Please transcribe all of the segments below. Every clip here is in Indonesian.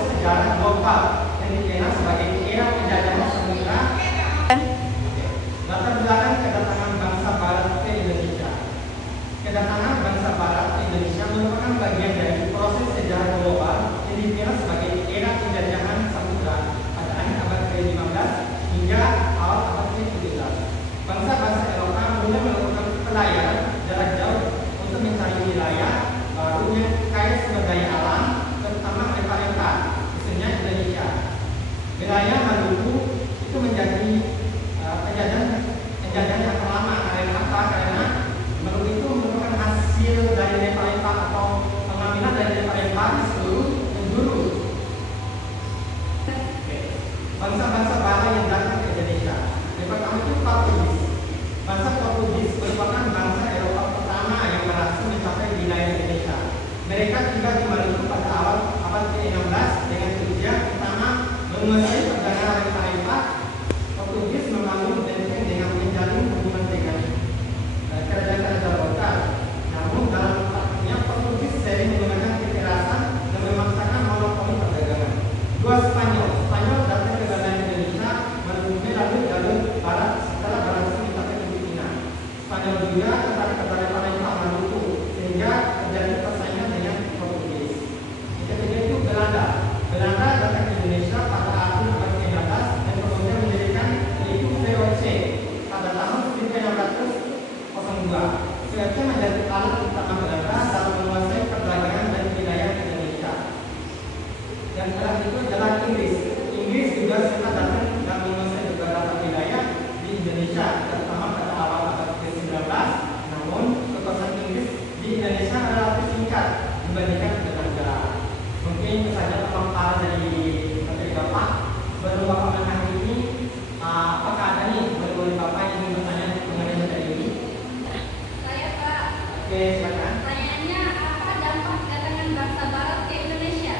proses sejarah global yang dikenal sebagai era penjajahan samudera. Latar belakang kedatangan bangsa Barat ke Indonesia. Kedatangan bangsa Barat ke Indonesia merupakan bagian dari proses sejarah global yang dikenal sebagai era penjajahan samudera pada akhir abad ke-15 hingga awal abad ke-17. Bangsa-bangsa Eropa mulai melakukan pelayaran jarak jauh untuk mencari wilayah baru yang kaya sumber daya alam, terutama rempah-rempah, khususnya Indonesia. Wilayah Maluku itu menjadi penjajahan yang pertama. Karena Maluku itu merupakan hasil dari rempah-rempah atau pengambilan dari rempah-rempah di seluruh penjuru. Bangsa-bangsa Barat yang datang ke Indonesia. Yang pertama itu Portugis. Bangsa Portugis merupakan bangsa Eropa pertama yang berhasil mencapai wilayah Indonesia. Mereka tiba di Maluku pada awal abad ke-16 dengan tujuan pertama menguasai perdagangan rempah-rempah. Portugis membangun benteng dengan menjalin hubungan dengan kerajaan-kerajaan lokal. Namun dalam praktiknya Portugis sering menggunakan kekerasan dan memaksakan monopoli perdagangan. Dua Spanyol datang ke wilayah Indonesia menemui jalur barat setelah berhasil mencapai Filipina. Spanyol juga tertarik kepada rempah-rempah Maluku sehingga terjadi persaingan dengan Portugis. Yang ketiga itu Belanda. Belanda datang ke Indonesia pada akhir abad ke-16 dan kemudian mendirikan yaitu VOC pada tahun 1602. VOC menjadi alat utama Belanda dalam menguasai perdagangan dan wilayah Indonesia. Yang terakhir itu adalah Inggris. Inggris juga sempat datang dan menguasai beberapa wilayah di Indonesia, terutama pada awal abad ke-19. Namun kekuasaan Inggris di Indonesia relatif singkat dibandingkan dengan negara. Mungkin itu saja pemaparan dari materi Bapak. Sebelum Bapak mengakhiri, apakah ada nih boleh Bapak yang ingin bertanya mengenai materi ini? Saya Pak. Oke, silakan. Pertanyaannya, apa dampak kedatangan bangsa Barat ke Indonesia?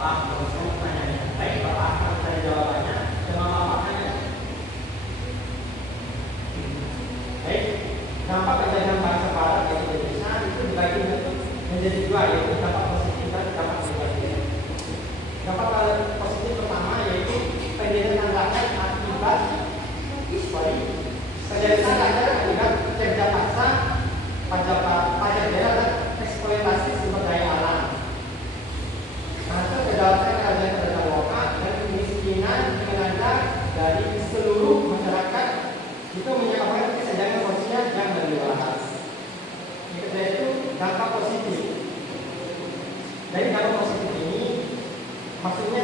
Wah, bagus sekali pertanyaannya. Baik, Bapak akan mencari jawabannya. Sama Bapak tanya. Baik, dampak kedatangan bangsa Barat ke Indonesia itu dibagi menjadi dua, yaitu dampak positif dan dampak negatif. Dampak positif pertama yaitu pendidikan rakyat akibat pendidikan rakyat akibat kerja paksa, pajak daerah dan eksploitasi sumber daya alam. Masuk ke dalam kerajaan-kerajaan lokal dan kemiskinan melanda dari seluruh masyarakat itu menyebabkan kesenjangan sosial yang lebih luas. Yang kedua itu dampak positif. Dari dampak positif ini maksudnya